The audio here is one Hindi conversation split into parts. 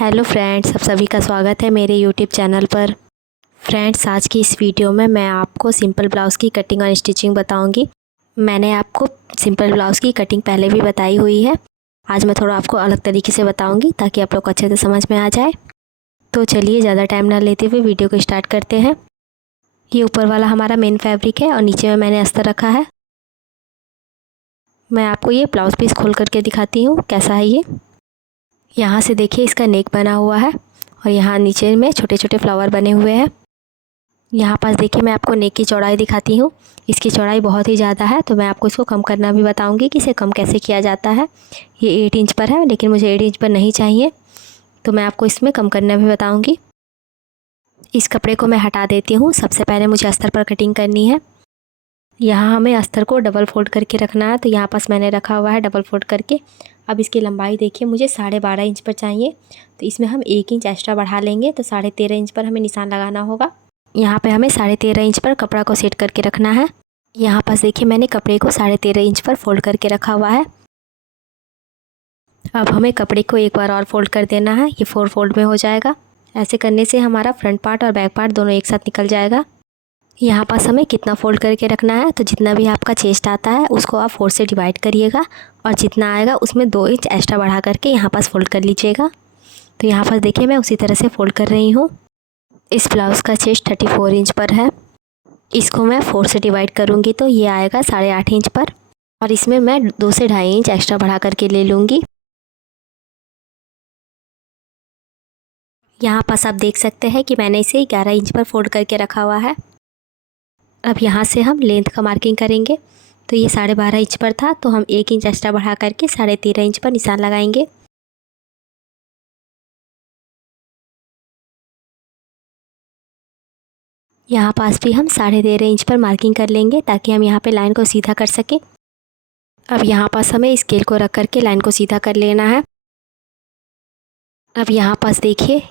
हेलो फ्रेंड्स, आप सभी का स्वागत है मेरे यूट्यूब चैनल पर। फ्रेंड्स, आज की इस वीडियो में मैं आपको सिंपल ब्लाउज़ की कटिंग और स्टिचिंग बताऊंगी। मैंने आपको सिंपल ब्लाउज़ की कटिंग पहले भी बताई हुई है। आज मैं थोड़ा आपको अलग तरीके से बताऊंगी ताकि आप लोग को अच्छे से समझ में आ जाए। तो चलिए ज़्यादा टाइम ना लेते हुए वीडियो को स्टार्ट करते हैं। ये ऊपर वाला हमारा मेन फैब्रिक है और नीचे में मैंने अस्तर रखा है। मैं आपको ये ब्लाउज़ पीस खोल करके दिखाती हूँ कैसा है ये। यहाँ से देखिए इसका नेक बना हुआ है और यहाँ नीचे में छोटे छोटे फ्लावर बने हुए हैं। यहाँ पास देखिए मैं आपको नेक की चौड़ाई दिखाती हूँ। इसकी चौड़ाई बहुत ही ज़्यादा है तो मैं आपको इसको कम करना भी बताऊँगी कि इसे कम कैसे किया जाता है। ये 8 इंच पर है लेकिन मुझे 8 इंच पर नहीं चाहिए, तो मैं आपको इसमें कम करना भी बताऊँगी। इस कपड़े को मैं हटा देती हूँ। सबसे पहले मुझे अस्तर पर कटिंग करनी है। यहाँ हमें अस्तर को डबल फोल्ड करके रखना है, तो यहाँ पास मैंने रखा हुआ है डबल फोल्ड करके। अब इसकी लंबाई देखिए मुझे 12.5 इंच पर चाहिए, तो इसमें हम 1 इंच एक्स्ट्रा बढ़ा लेंगे, तो 13.5 इंच पर हमें निशान लगाना होगा। यहाँ पे हमें 13.5 इंच पर कपड़ा को सेट करके रखना है। यहाँ पास देखिए मैंने कपड़े को 13.5 इंच पर फोल्ड करके रखा हुआ है। अब हमें कपड़े को एक बार और फोल्ड कर देना है, ये 4 फोल्ड में हो जाएगा। ऐसे करने से हमारा फ्रंट पार्ट और बैक पार्ट दोनों एक साथ निकल जाएगा। यहाँ पास हमें कितना फोल्ड करके रखना है, तो जितना भी आपका चेस्ट आता है उसको आप 4 से डिवाइड करिएगा और जितना आएगा उसमें 2 इंच एक्स्ट्रा बढ़ा करके यहाँ पास फोल्ड कर लीजिएगा। तो यहाँ पास देखिए मैं उसी तरह से फोल्ड कर रही हूँ। इस ब्लाउज़ का चेस्ट 34 इंच पर है। इसको मैं 4 से डिवाइड करूँगी तो ये आएगा 8.5 इंच पर, और इसमें मैं 2 से 2.5 इंच एक्स्ट्रा बढ़ा करके ले लूँगी। यहाँ पास आप देख सकते हैं कि मैंने इसे 11 इंच पर फोल्ड करके रखा हुआ है। अब यहाँ से हम लेंथ का मार्किंग करेंगे, तो ये 12.5 इंच पर था तो हम 1 इंच एक्स्ट्रा बढ़ा करके 13.5 इंच पर निशान लगाएंगे। यहाँ पास भी हम 13.5 इंच पर मार्किंग कर लेंगे ताकि हम यहाँ पे लाइन को सीधा कर सकें। अब यहाँ पास हमें स्केल को रख करके लाइन को सीधा कर लेना है। अब यहाँ पास देखिए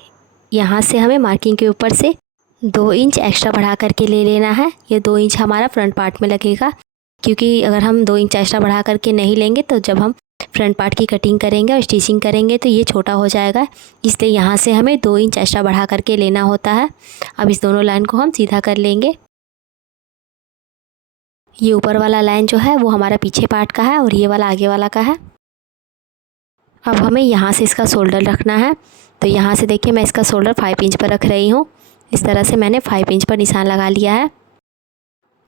यहाँ से हमें मार्किंग के ऊपर से 2 इंच एक्स्ट्रा बढ़ा करके ले लेना है। ये 2 इंच हमारा फ्रंट पार्ट में लगेगा, क्योंकि अगर हम 2 इंच एक्स्ट्रा बढ़ा करके नहीं लेंगे तो जब हम फ्रंट पार्ट की कटिंग करेंगे और स्टिचिंग करेंगे तो ये छोटा हो जाएगा, इसलिए यहाँ से हमें 2 इंच एक्स्ट्रा बढ़ा करके लेना होता है। अब इस दोनों लाइन को हम सीधा कर लेंगे। ये ऊपर वाला लाइन जो है वो हमारा पीछे पार्ट का है और ये वाला आगे वाला का है। अब हमें यहाँ से इसका शोल्डर रखना है, तो यहाँ से देखिए मैं इसका शोल्डर 5 इंच पर रख रही हूँ। इस तरह से मैंने 5 इंच पर निशान लगा लिया है।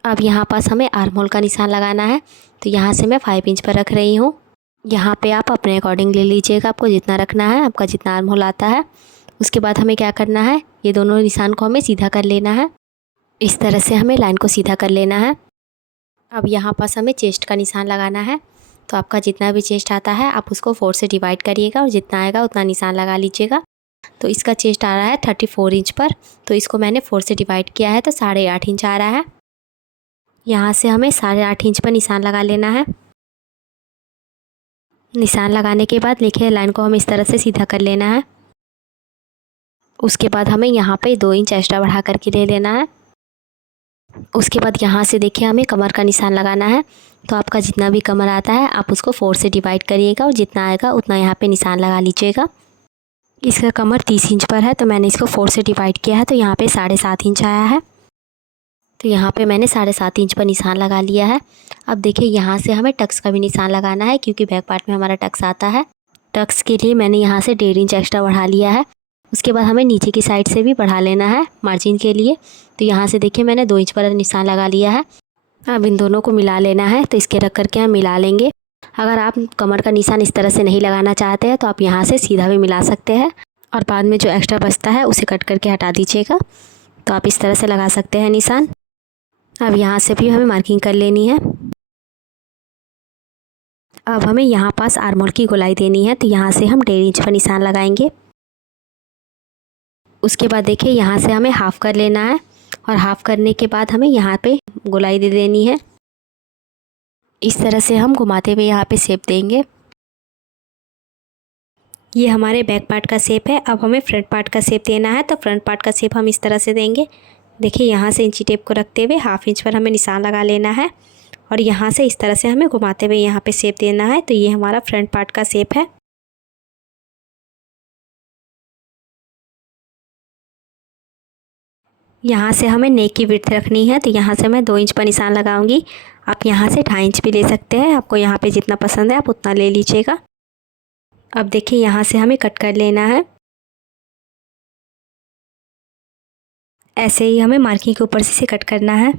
अब यहाँ पास हमें आर्म होल का निशान लगाना है, तो यहाँ से मैं 5 इंच पर रख रही हूँ। यहाँ पे आप अपने अकॉर्डिंग ले लीजिएगा, आपको जितना रखना है, आपका जितना आर्म होल आता है। उसके बाद हमें क्या करना है, ये दोनों निशान को हमें सीधा कर लेना है। इस तरह से हमें लाइन को सीधा कर लेना है। अब यहाँ पास हमें चेस्ट का निशान लगाना है, तो आपका जितना भी चेस्ट आता है आप उसको 4 से डिवाइड करिएगा और जितना आएगा उतना निशान लगा लीजिएगा। तो इसका चेस्ट आ रहा है 34 इंच पर, तो इसको मैंने 4 से डिवाइड किया है तो 8.5 इंच आ रहा है। यहाँ से हमें 8.5 इंच पर निशान लगा लेना है। निशान लगाने के बाद देखिए लाइन को हमें इस तरह से सीधा कर लेना है। उसके बाद हमें यहाँ पे 2 इंच एक्स्ट्रा बढ़ा करके ले लेना है। उसके बाद यहाँ से देखिए हमें कमर का निशान लगाना है, तो आपका जितना भी कमर आता है आप उसको 4 से डिवाइड करिएगा और जितना आएगा उतना यहाँ पे निशान लगा लीजिएगा। इसका कमर 30 इंच पर है तो मैंने इसको 4 से डिवाइड किया है, तो यहाँ पे 7.5 इंच आया है। तो यहाँ पे मैंने 7.5 इंच पर निशान लगा लिया है। अब देखिए यहाँ से हमें टक्स का भी निशान लगाना है, क्योंकि बैक पार्ट में हमारा टक्स आता है। टक्स के लिए मैंने यहाँ से 1.5 इंच एक्स्ट्रा बढ़ा लिया है। उसके बाद हमें नीचे की साइड से भी बढ़ा लेना है मार्जिन के लिए, तो यहाँ से देखिए मैंने 2 इंच पर निशान लगा लिया है। अब इन दोनों को मिला लेना है, तो इसके रख करके हम मिला लेंगे। अगर आप कमर का निशान इस तरह से नहीं लगाना चाहते हैं तो आप यहाँ से सीधा भी मिला सकते हैं और बाद में जो एक्स्ट्रा बचता है उसे कट करके हटा दीजिएगा। तो आप इस तरह से लगा सकते हैं निशान। अब यहाँ से भी हमें मार्किंग कर लेनी है। अब हमें यहाँ पास आर्म होल की गोलाई देनी है, तो यहाँ से हम 1.5 इंच पर निशान लगाएंगे। उसके बाद देखिए यहाँ से हमें हाफ़ कर लेना है और हाफ़ करने के बाद हमें यहाँ पे गोलाई दे देनी है। इस तरह से हम घुमाते हुए यहाँ पे शेप देंगे। ये हमारे बैक पार्ट का शेप है। अब हमें फ्रंट पार्ट का शेप देना है, तो फ्रंट पार्ट का शेप हम इस तरह से देंगे। देखिए यहाँ से इंची टेप को रखते हुए 1/2 इंच पर हमें निशान लगा लेना है और यहाँ से इस तरह से हमें घुमाते हुए यहाँ पे शेप देना है। तो ये हमारा फ्रंट पार्ट का शेप है। यहाँ से हमें नेक की विड्थ रखनी है, तो यहाँ से मैं 2 इंच पर निशान लगाऊंगी। आप यहाँ से 2.5 इंच भी ले सकते हैं, आपको यहाँ पे जितना पसंद है आप उतना ले लीजिएगा। अब देखिए यहाँ से हमें कट कर लेना है। ऐसे ही हमें मार्किंग के ऊपर से इसे कट करना है।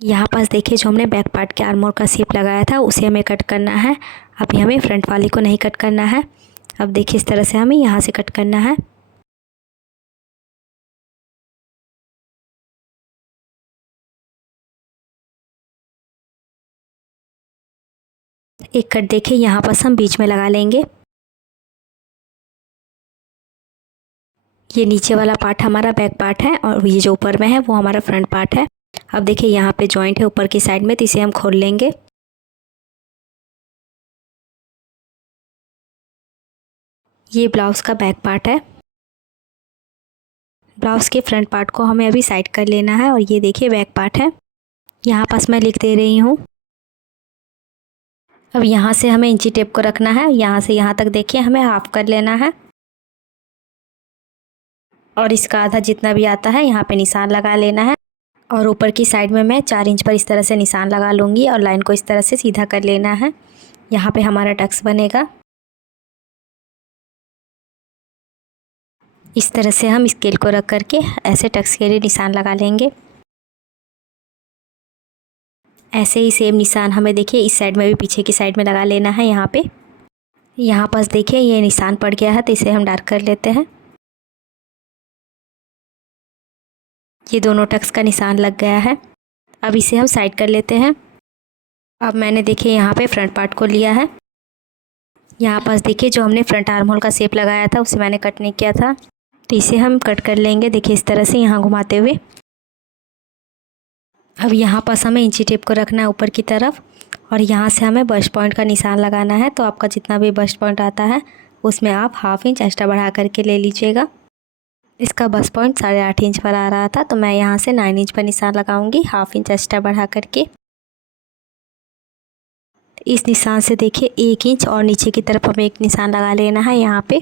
यहाँ पास देखिए जो हमने बैक पार्ट के आर्म होल का शेप लगाया था उसे हमें कट करना है। अभी हमें फ्रंट वाले को नहीं कट करना है। अब देखिए इस तरह से हमें यहाँ से कट करना है। एक कट देखिए यहाँ पास हम बीच में लगा लेंगे। ये नीचे वाला पार्ट हमारा बैक पार्ट है और ये जो ऊपर में है वो हमारा फ्रंट पार्ट है। अब देखिए यहाँ पे जॉइंट है ऊपर की साइड में, तो इसे हम खोल लेंगे। ये ब्लाउज़ का बैक पार्ट है। ब्लाउज़ के फ्रंट पार्ट को हमें अभी साइड कर लेना है और ये देखिए बैक पार्ट है। यहाँ पास मैं लिख दे रही हूँ। अब यहाँ से हमें इंची टेप को रखना है। यहाँ से यहाँ तक देखिए हमें हाफ कर लेना है और इसका आधा जितना भी आता है यहाँ पे निशान लगा लेना है। और ऊपर की साइड में मैं 4 इंच पर इस तरह से निशान लगा लूँगी और लाइन को इस तरह से सीधा कर लेना है। यहाँ पे हमारा टक्स बनेगा। इस तरह से हम स्केल को रख करके ऐसे टक्स के लिए निशान लगा लेंगे। ऐसे ही सेम निशान हमें देखिए इस साइड में भी पीछे की साइड में लगा लेना है। यहाँ पास देखिए ये निशान पड़ गया है, तो इसे हम डार्क कर लेते हैं। ये दोनों टक्स का निशान लग गया है। अब इसे हम साइड कर लेते हैं। अब मैंने देखिए यहाँ पे फ्रंट पार्ट को लिया है। यहाँ पास देखिए जो हमने फ्रंट आर्म होल का शेप लगाया था उसे मैंने कट नहीं किया था, तो इसे हम कट कर लेंगे। देखिए इस तरह से यहाँ घुमाते हुए। अब यहाँ पास हमें इंची टेप को रखना है ऊपर की तरफ और यहाँ से हमें बस्ट पॉइंट का निशान लगाना है। तो आपका जितना भी बस्ट पॉइंट आता है उसमें आप 1/2 इंच एक्स्ट्रा बढ़ा करके ले लीजिएगा। इसका बस्ट पॉइंट 8.5 इंच पर आ रहा था, तो मैं यहाँ से 9 इंच पर निशान लगाऊंगी 1/2 इंच एक्स्ट्रा बढ़ा करके। इस निशान से देखिए 1 इंच और नीचे की तरफ हमें एक निशान लगा लेना है यहाँ पे।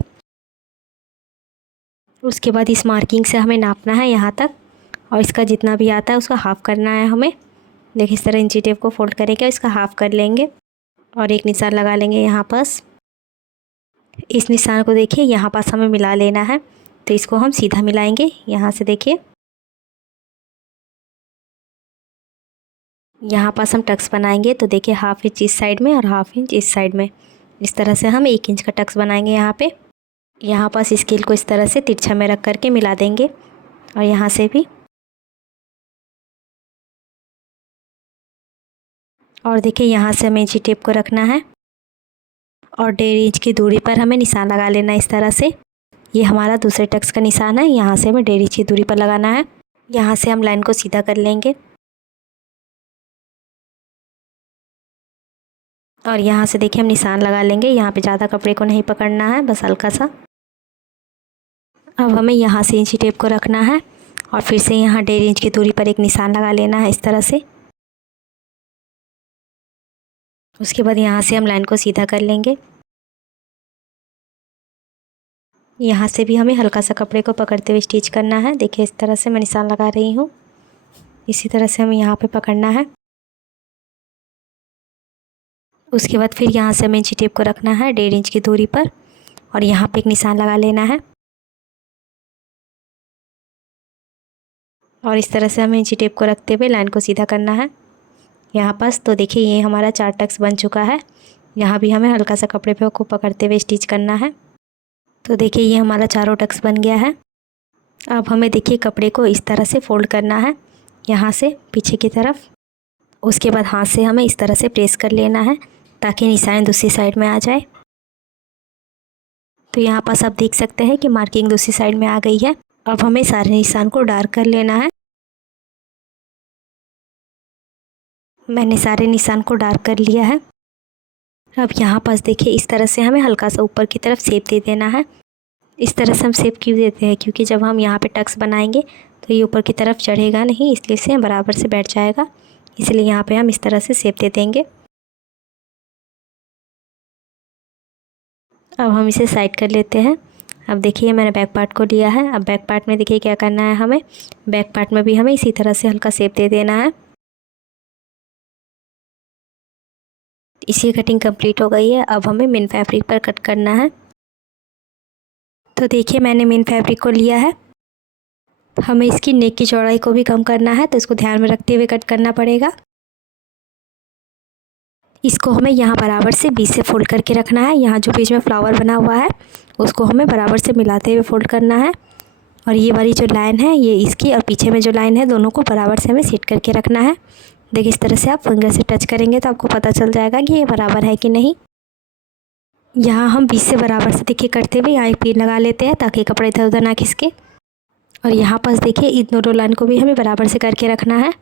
उसके बाद इस मार्किंग से हमें नापना है यहाँ तक और इसका जितना भी आता है उसका हाफ़ करना है हमें। देखिए इस तरह इंची टेप को फोल्ड करेंगे, इसका हाफ़ कर लेंगे और एक निशान लगा लेंगे यहाँ पास। इस निशान को देखिए यहाँ पास हमें मिला लेना है, तो इसको हम सीधा मिलाएंगे। यहाँ से देखिए यहाँ पास हम टक्स बनाएंगे, तो देखिए 1/2 इंच इस साइड में और 1/2 इंच इस साइड में। इस तरह से हम 1 इंच का टक्स बनाएंगे यहाँ पे। यहाँ पास स्केल को इस तरह से तिरछा में रख करके मिला देंगे और यहाँ से भी। और देखिए यहाँ से हमें इंची टेप को रखना है और 1.5 इंच की दूरी पर हमें निशान लगा लेना है इस तरह से। ये हमारा दूसरे टक्स का निशान है। यहाँ से हमें 1.5 इंच की दूरी पर लगाना है। यहाँ से हम लाइन को सीधा कर लेंगे और यहाँ से देखिए हम निशान लगा लेंगे। यहाँ पे ज़्यादा कपड़े को नहीं पकड़ना है, बस हल्का सा। अब हमें यहाँ से इंची टेप को रखना है और फिर से यहाँ 1.5 इंच की दूरी पर एक निशान लगा लेना है इस तरह से। उसके बाद यहाँ से हम लाइन को सीधा कर लेंगे। यहाँ से भी हमें हल्का सा कपड़े को पकड़ते हुए स्टिच करना है। देखिए इस तरह से मैं निशान लगा रही हूँ। इसी तरह से हमें यहाँ पे पकड़ना है। उसके बाद फिर यहाँ से हमें इंची टेप को रखना है 1.5 इंच की दूरी पर और यहाँ पे एक निशान लगा लेना है और इस तरह से हमें इंची टेप को रखते हुए लाइन को सीधा करना है यहाँ पास। तो देखिए ये हमारा 4 टक्स बन चुका है। यहाँ भी हमें हल्का सा कपड़े पे को पकड़ते हुए स्टिच करना है। तो देखिए ये हमारा चारों टक्स बन गया है। अब हमें देखिए कपड़े को इस तरह से फोल्ड करना है यहाँ से पीछे की तरफ। उसके बाद हाथ से हमें इस तरह से प्रेस कर लेना है ताकि निशान दूसरी साइड में आ जाए। तो यहाँ पास आप देख सकते हैं कि मार्किंग दूसरी साइड में आ गई है। अब हमें सारे निशान को डार्क कर लेना है। मैंने सारे निशान को डार्क कर लिया है। अब यहाँ पास देखिए इस तरह से हमें हल्का सा ऊपर की तरफ शेप दे देना है। इस तरह से हम शेप क्यों देते हैं, क्योंकि जब हम यहाँ पे टक्स बनाएंगे तो ये ऊपर की तरफ चढ़ेगा नहीं, इसलिए से बराबर से बैठ जाएगा। इसलिए यहाँ पे हम इस तरह से शेप दे देंगे। अब हम इसे साइड कर लेते हैं। अब देखिए मैंने बैक पार्ट को लिया है। अब बैक पार्ट में देखिए क्या करना है, हमें बैक पार्ट में भी हमें इसी तरह से हल्का शेप दे देना है। इसी कटिंग कंप्लीट हो गई है। अब हमें मेन फैब्रिक पर कट करना है। तो देखिए मैंने मेन फैब्रिक को लिया है। हमें इसकी नेक की चौड़ाई को भी कम करना है, तो इसको ध्यान में रखते हुए कट करना पड़ेगा। इसको हमें यहाँ बराबर से बीच से फोल्ड करके रखना है। यहाँ जो बीच में फ्लावर बना हुआ है उसको हमें बराबर से मिलाते हुए फोल्ड करना है। और ये वाली जो लाइन है ये इसकी, और पीछे में जो लाइन है दोनों को बराबर से हमें सेट करके रखना है। देखिए इस तरह से आप फिंगर से टच करेंगे तो आपको पता चल जाएगा कि ये बराबर है कि नहीं। यहाँ हम बीच से बराबर से देखिए करते हुए यहाँ एक पिन लगा लेते हैं ताकि कपड़े इधर उधर ना खिसके। और यहाँ पास देखिए इन दोनों लाइन को भी हमें बराबर से करके रखना है।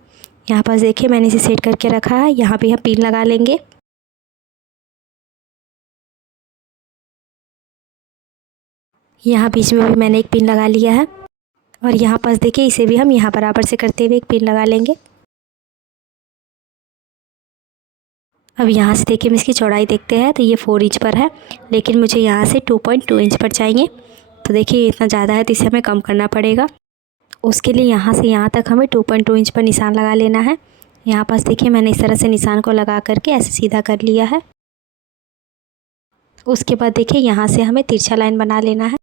यहाँ पास देखिए मैंने इसे सेट करके रखा है। यहाँ भी हम पिन लगा लेंगे। यहाँ बीच में भी मैंने एक पिन लगा लिया है। और यहाँ पास देखिए इसे भी हम यहाँ बराबर से करते हुए एक पिन लगा लेंगे। अब यहाँ से देखिए हम इसकी चौड़ाई देखते हैं तो ये 4 इंच पर है, लेकिन मुझे यहाँ से 2.2 इंच पर चाहिए। तो देखिए इतना ज़्यादा है तो इसे हमें कम करना पड़ेगा। उसके लिए यहाँ से यहाँ तक हमें 2.2 इंच पर निशान लगा लेना है। यहाँ पास देखिए मैंने इस तरह से निशान को लगा करके ऐसे सीधा कर लिया है। उसके बाद देखिए यहाँ से हमें तिरछा लाइन बना लेना है।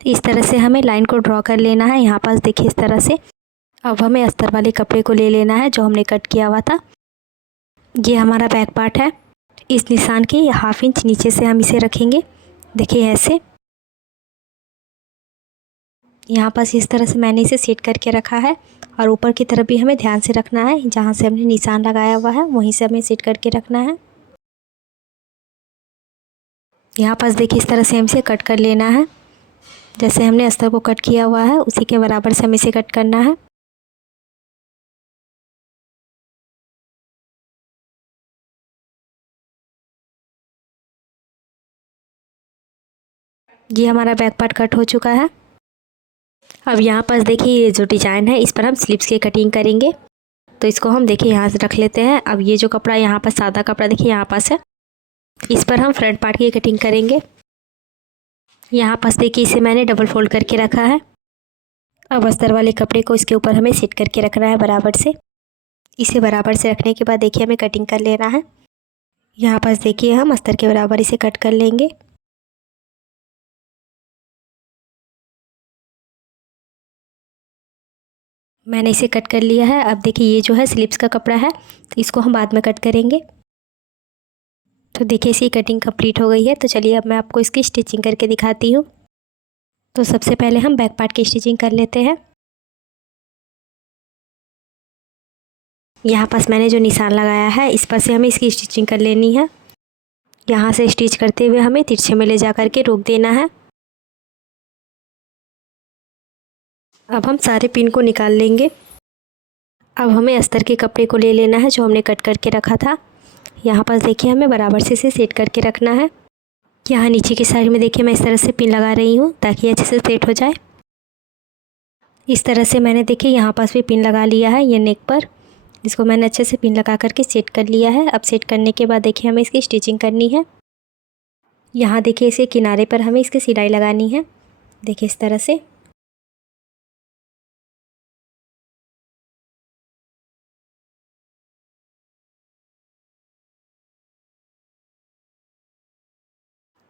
इस तरह से हमें लाइन को ड्रॉ कर लेना है। यहाँ पास देखिए इस तरह से। अब हमें अस्तर वाले कपड़े को ले लेना है जो हमने कट किया हुआ था। ये हमारा बैक पार्ट है। इस निशान के 1/2 इंच नीचे से हम इसे रखेंगे। देखिए ऐसे। यहाँ पास इस तरह से मैंने इसे सेट करके रखा है। और ऊपर की तरफ भी हमें ध्यान से रखना है, जहाँ से हमने निशान लगाया हुआ है वहीं से हमें सेट करके रखना है। यहाँ पास देखिए इस तरह से हम इसे कट कर लेना है। जैसे हमने अस्तर को कट किया हुआ है उसी के बराबर से हमें इसे कट करना है। ये हमारा बैक पार्ट कट हो चुका है। अब यहाँ पास देखिए ये जो डिज़ाइन है इस पर हम स्लीव्स की कटिंग करेंगे। तो इसको हम देखिए यहाँ से रख लेते हैं। अब ये जो कपड़ा यहाँ पर सादा कपड़ा देखिए यहाँ पास है, इस पर हम फ्रंट पार्ट की कटिंग करेंगे। यहाँ पास देखिए इसे मैंने डबल फोल्ड करके रखा है। अब अस्तर वाले कपड़े को इसके ऊपर हमें सेट करके रखना है बराबर से। इसे बराबर से रखने के बाद देखिए हमें कटिंग कर लेना है। यहाँ पास देखिए हम अस्तर के बराबर इसे कट कर लेंगे। मैंने इसे कट कर लिया है। अब देखिए ये जो है स्लीव्स का कपड़ा है, तो इसको हम बाद में कट करेंगे। तो देखिए इसकी कटिंग कंप्लीट हो गई है। तो चलिए अब मैं आपको इसकी स्टिचिंग करके दिखाती हूँ। तो सबसे पहले हम बैक पार्ट की स्टिचिंग कर लेते हैं। यहाँ पास मैंने जो निशान लगाया है इस पर से हमें इसकी स्टिचिंग कर लेनी है। यहाँ से स्टिच करते हुए हमें तिरछे में ले जा कर के रोक देना है। अब हम सारे पिन को निकाल लेंगे। अब हमें अस्तर के कपड़े को ले लेना है जो हमने कट करके रखा था। यहाँ पास देखिए हमें बराबर से इसे सेट करके रखना है। यहाँ नीचे की साइड में देखिए मैं इस तरह से पिन लगा रही हूँ ताकि अच्छे से सेट हो जाए। इस तरह से मैंने देखिए यहाँ पास भी पिन लगा लिया है ये नेक पर। इसको मैंने अच्छे से पिन लगा करके सेट कर लिया है। अब सेट करने के बाद देखिए हमें इसकी स्टिचिंग करनी है। यहाँ देखिए इसे किनारे पर हमें इसकी सिलाई लगानी है। देखिए इस तरह से।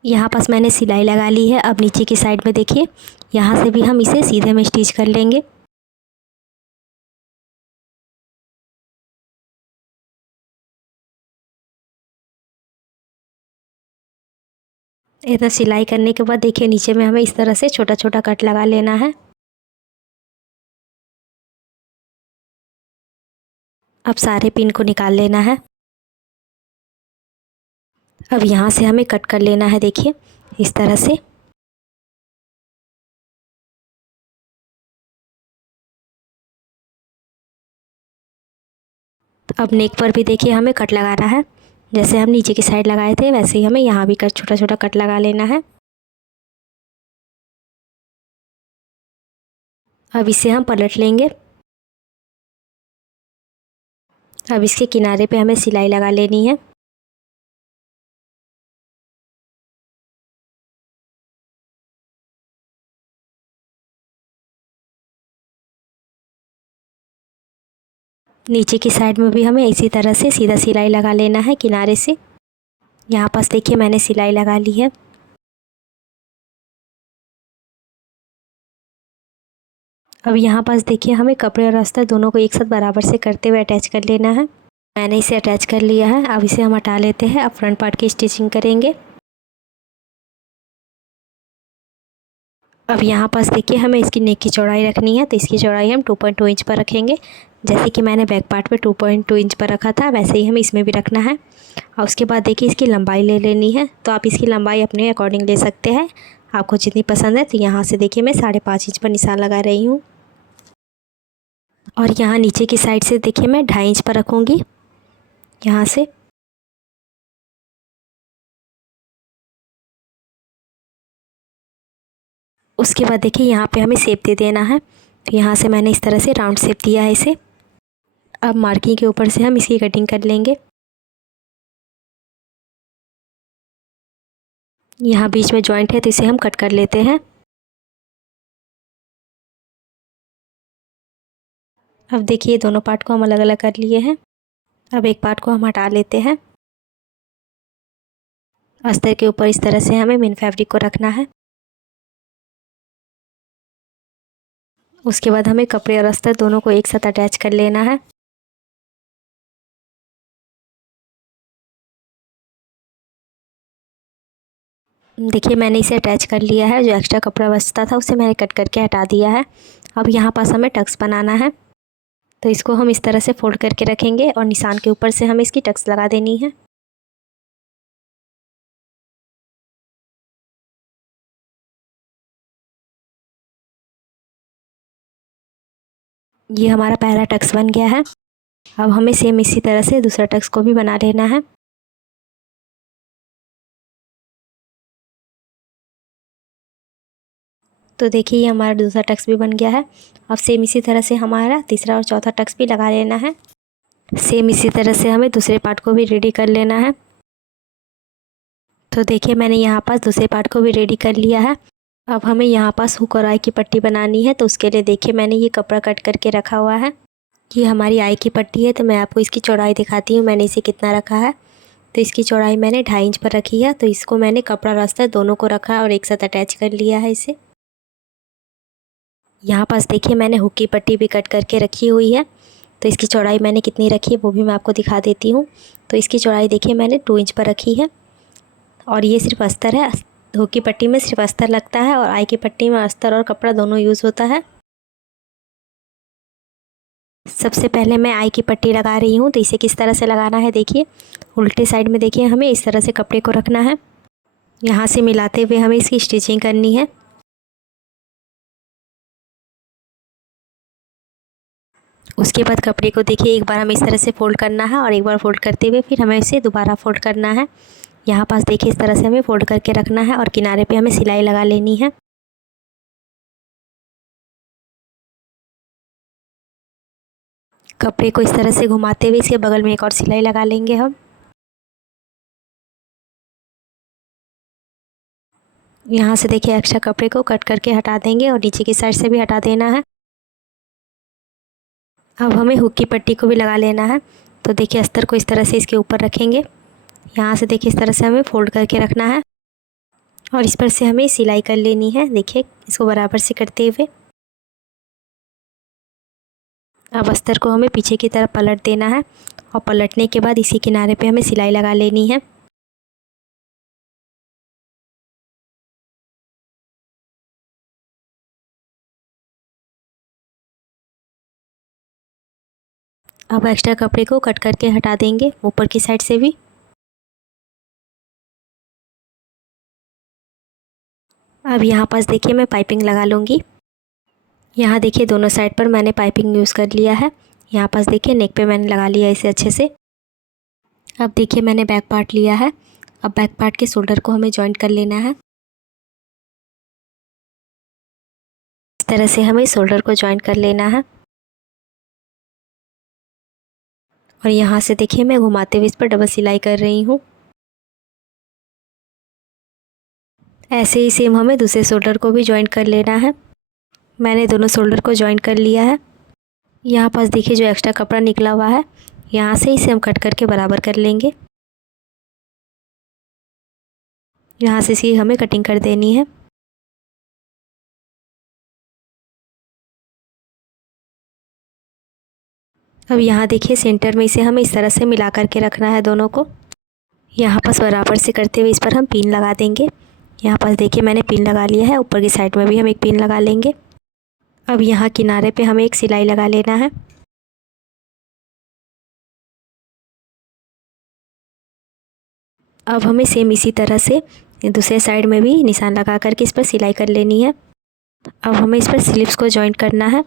यहाँ पास मैंने सिलाई लगा ली है। अब नीचे की साइड में देखिए यहाँ से भी हम इसे सीधे में स्टिच कर लेंगे। इधर सिलाई करने के बाद देखिए नीचे में हमें इस तरह से छोटा छोटा कट लगा लेना है। अब सारे पिन को निकाल लेना है। अब यहाँ से हमें कट कर लेना है देखिए इस तरह से। अब नेक पर भी देखिए हमें कट लगाना है। जैसे हम नीचे की साइड लगाए थे वैसे ही हमें यहाँ भी कट छोटा छोटा कट लगा लेना है। अब इसे हम पलट लेंगे। अब इसके किनारे पे हमें सिलाई लगा लेनी है। नीचे की साइड में भी हमें इसी तरह से सीधा सिलाई लगा लेना है किनारे से। यहाँ पास देखिए मैंने सिलाई लगा ली है। अब यहाँ पास देखिए हमें कपड़े और अस्तर दोनों को एक साथ बराबर से करते हुए अटैच कर लेना है। मैंने इसे अटैच कर लिया है। अब इसे हम हटा लेते हैं। अब फ्रंट पार्ट की स्टिचिंग करेंगे। अब यहाँ पास देखिए हमें इसकी नेक की चौड़ाई रखनी है, तो इसकी चौड़ाई हम 2.2 इंच पर रखेंगे। जैसे कि मैंने बैक पार्ट पे 2.2 इंच पर रखा था, वैसे ही हमें इसमें भी रखना है। और उसके बाद देखिए इसकी लंबाई ले लेनी है, तो आप इसकी लंबाई अपने अकॉर्डिंग ले सकते हैं, आपको जितनी पसंद है। तो यहाँ से देखिए मैं 5.5 इंच पर निशान लगा रही हूँ। और यहाँ नीचे की साइड से देखिए मैं 2.5 इंच पर रखूँगी यहाँ से। उसके बाद देखिए यहाँ पे हमें शेप दे देना है, तो यहाँ से मैंने इस तरह से राउंड शेप दिया है इसे। अब मार्किंग के ऊपर से हम इसकी कटिंग कर लेंगे। यहाँ बीच में जॉइंट है, तो इसे हम कट कर लेते हैं। अब देखिए दोनों पार्ट को हम अलग अलग कर लिए हैं। अब एक पार्ट को हम हटा लेते हैं। अस्तर के ऊपर इस तरह से हमें मेन फैब्रिक को रखना है। उसके बाद हमें कपड़े और अस्तर दोनों को एक साथ अटैच कर लेना है। देखिए मैंने इसे अटैच कर लिया है। जो एक्स्ट्रा कपड़ा बचता था उसे मैंने कट करके हटा दिया है। अब यहाँ पास हमें टक्स बनाना है, तो इसको हम इस तरह से फोल्ड करके रखेंगे और निशान के ऊपर से हमें इसकी टक्स लगा देनी है। ये हमारा पहला टक्स बन गया है। अब हमें सेम इसी तरह से दूसरा टक्स को भी बना लेना है। तो देखिए ये हमारा दूसरा टक्स भी बन गया है। अब सेम इसी तरह से हमारा तीसरा और चौथा टक्स भी लगा लेना है। सेम इसी तरह से हमें दूसरे पार्ट को भी रेडी कर लेना है। तो देखिए मैंने यहाँ पास दूसरे पार्ट को भी रेडी कर लिया है। अब हमें यहाँ पास हुक और आई की पट्टी बनानी है, तो उसके लिए देखिए मैंने ये कपड़ा कट करके रखा हुआ है। ये हमारी आई की पट्टी है, तो मैं आपको इसकी चौड़ाई दिखाती हूँ मैंने इसे कितना रखा है। तो इसकी चौड़ाई मैंने 2.5 इंच पर रखी है। तो इसको मैंने कपड़ा और अस्तर दोनों को रखा है और एक साथ अटैच कर लिया है इसे। यहाँ पास देखिए मैंने हुक की पट्टी भी कट करके रखी हुई है। तो इसकी चौड़ाई मैंने कितनी रखी है वो भी मैं आपको दिखा देती हूँ। तो इसकी चौड़ाई देखिए मैंने 2 इंच पर रखी है। और ये सिर्फ अस्तर है। हुक की पट्टी में सिर्फ अस्तर लगता है और आई की पट्टी में अस्तर और कपड़ा दोनों यूज़ होता है। सबसे पहले मैं आई की पट्टी लगा रही हूँ, तो इसे किस तरह से लगाना है देखिए। उल्टे साइड में देखिए हमें इस तरह से कपड़े को रखना है। यहाँ से मिलाते हुए हमें इसकी स्टिचिंग करनी है। उसके बाद कपड़े को देखिए एक बार हमें इस तरह से फ़ोल्ड करना है और एक बार फ़ोल्ड करते हुए फिर हमें इसे दोबारा फ़ोल्ड करना है। यहाँ पास देखिए इस तरह से हमें फ़ोल्ड करके रखना है और किनारे पे हमें सिलाई लगा लेनी है। कपड़े को इस तरह से घुमाते हुए इसके बगल में एक और सिलाई लगा लेंगे हम। यहाँ से देखिए एक्स्ट्रा कपड़े को कट करके हटा देंगे और नीचे की साइड से भी हटा देना है। अब हमें हुक की पट्टी को भी लगा लेना है। तो देखिए अस्तर को इस तरह से इसके ऊपर रखेंगे। यहाँ से देखिए इस तरह से हमें फ़ोल्ड करके रखना है और इस पर से हमें सिलाई कर लेनी है। देखिए इसको बराबर से करते हुए अब अस्तर को हमें पीछे की तरफ पलट देना है और पलटने के बाद इसी किनारे पे हमें सिलाई लगा लेनी है। अब एक्स्ट्रा कपड़े को कट करके हटा देंगे ऊपर की साइड से भी। अब यहाँ पास देखिए मैं पाइपिंग लगा लूँगी। यहाँ देखिए दोनों साइड पर मैंने पाइपिंग यूज़ कर लिया है। यहाँ पास देखिए नेक पे मैंने लगा लिया इसे अच्छे से। अब देखिए मैंने बैक पार्ट लिया है। अब बैक पार्ट के शोल्डर को हमें जॉइंट कर लेना है। इस तरह से हमें शोल्डर को जॉइंट कर लेना है और यहाँ से देखिए मैं घुमाते हुए इस पर डबल सिलाई कर रही हूँ। ऐसे ही सेम हमें दूसरे शोल्डर को भी जॉइंट कर लेना है। मैंने दोनों शोल्डर को जॉइंट कर लिया है। यहाँ पास देखिए जो एक्स्ट्रा कपड़ा निकला हुआ है, यहाँ से इसे हम कट करके बराबर कर लेंगे। यहाँ से इसी हमें कटिंग कर देनी है। अब यहाँ देखिए सेंटर में इसे हमें इस तरह से मिला करके रखना है दोनों को। यहाँ पास बराबर से करते हुए इस पर हम पिन लगा देंगे। यहाँ पास देखिए मैंने पिन लगा लिया है, ऊपर की साइड में भी हम एक पिन लगा लेंगे। अब यहाँ किनारे पे हमें एक सिलाई लगा लेना है। अब हमें सेम इसी तरह से दूसरे साइड में भी निशान लगा करके इस पर सिलाई कर लेनी है। अब हमें इस पर स्लिप्स को जॉइंट करना है।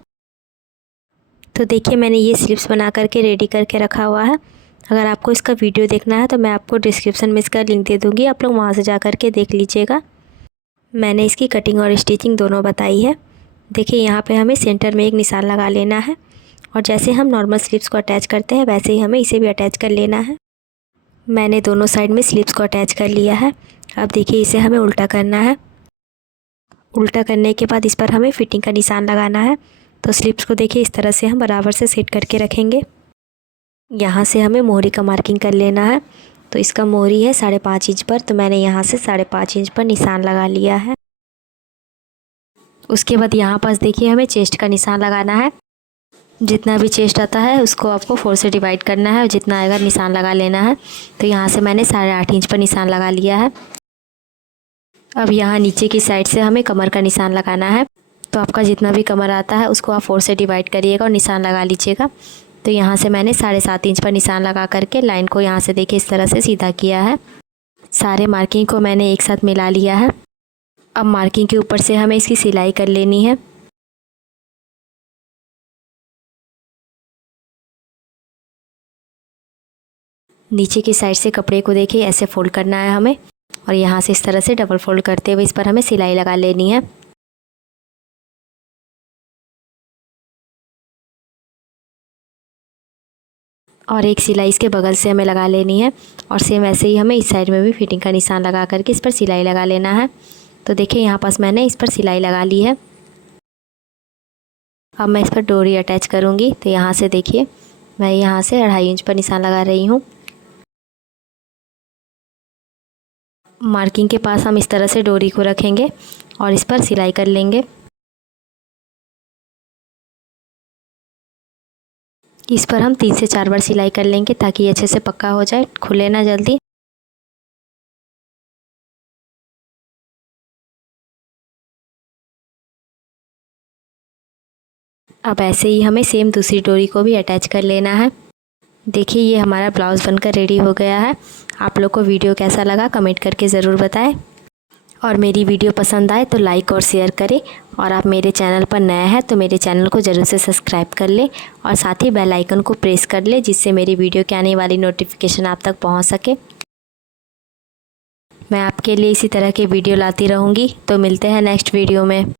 तो देखिए मैंने ये स्लिप्स बना करके रेडी करके रखा हुआ है। अगर आपको इसका वीडियो देखना है तो मैं आपको डिस्क्रिप्शन में इसका लिंक दे दूँगी, आप लोग वहाँ से जा कर के देख लीजिएगा। मैंने इसकी कटिंग और स्टिचिंग दोनों बताई है। देखिए यहाँ पे हमें सेंटर में एक निशान लगा लेना है और जैसे हम नॉर्मल स्लिप्स को अटैच करते हैं वैसे ही हमें इसे भी अटैच कर लेना है। मैंने दोनों साइड में स्लिप्स को अटैच कर लिया है। अब देखिए इसे हमें उल्टा करना है। उल्टा करने के बाद इस पर हमें फिटिंग का निशान लगाना है। तो स्लिप्स को देखिए इस तरह से हम बराबर से सेट करके रखेंगे। यहाँ से हमें मोहरी का मार्किंग कर लेना है। तो इसका मोहरी है 5.5 इंच पर, तो मैंने यहाँ से 5.5 इंच पर निशान लगा लिया है। उसके बाद यहाँ पास देखिए हमें चेस्ट का निशान लगाना है। जितना भी चेस्ट आता है उसको आपको 4 से डिवाइड करना है और जितना आएगा निशान लगा लेना है। तो यहाँ से मैंने 8.5 इंच पर निशान लगा लिया है। अब यहाँ नीचे की साइड से हमें कमर का निशान लगाना है। तो आपका जितना भी कमर आता है उसको आप 4 से डिवाइड करिएगा और निशान लगा लीजिएगा। तो यहाँ से मैंने 7.5 इंच पर निशान लगा करके लाइन को यहाँ से देखिए इस तरह से सीधा किया है। सारे मार्किंग को मैंने एक साथ मिला लिया है। अब मार्किंग के ऊपर से हमें इसकी सिलाई कर लेनी है। नीचे की साइड से कपड़े को देखिए ऐसे फोल्ड करना है हमें और यहाँ से इस तरह से डबल फोल्ड करते हुए इस पर हमें सिलाई लगा लेनी है। और एक सिलाई इसके बगल से हमें लगा लेनी है और सेम ऐसे ही हमें इस साइड में भी फिटिंग का निशान लगा करके इस पर सिलाई लगा लेना है। तो देखिए यहाँ पास मैंने इस पर सिलाई लगा ली है। अब मैं इस पर डोरी अटैच करूँगी। तो यहाँ से देखिए मैं यहाँ से 2.5 इंच पर निशान लगा रही हूँ। मार्किंग के पास हम इस तरह से डोरी को रखेंगे और इस पर सिलाई कर लेंगे। इस पर हम 3 से 4 बार सिलाई कर लेंगे ताकि ये अच्छे से पक्का हो जाए, खुले ना जल्दी। अब ऐसे ही हमें सेम दूसरी डोरी को भी अटैच कर लेना है। देखिए ये हमारा ब्लाउज़ बनकर रेडी हो गया है। आप लोग को वीडियो कैसा लगा कमेंट करके ज़रूर बताएं और मेरी वीडियो पसंद आए तो लाइक और शेयर करें। और आप मेरे चैनल पर नया है तो मेरे चैनल को ज़रूर से सब्सक्राइब कर लें और साथ ही बेल आइकन को प्रेस कर लें जिससे मेरी वीडियो के आने वाली नोटिफिकेशन आप तक पहुंच सके। मैं आपके लिए इसी तरह के वीडियो लाती रहूँगी। तो मिलते हैं नेक्स्ट वीडियो में।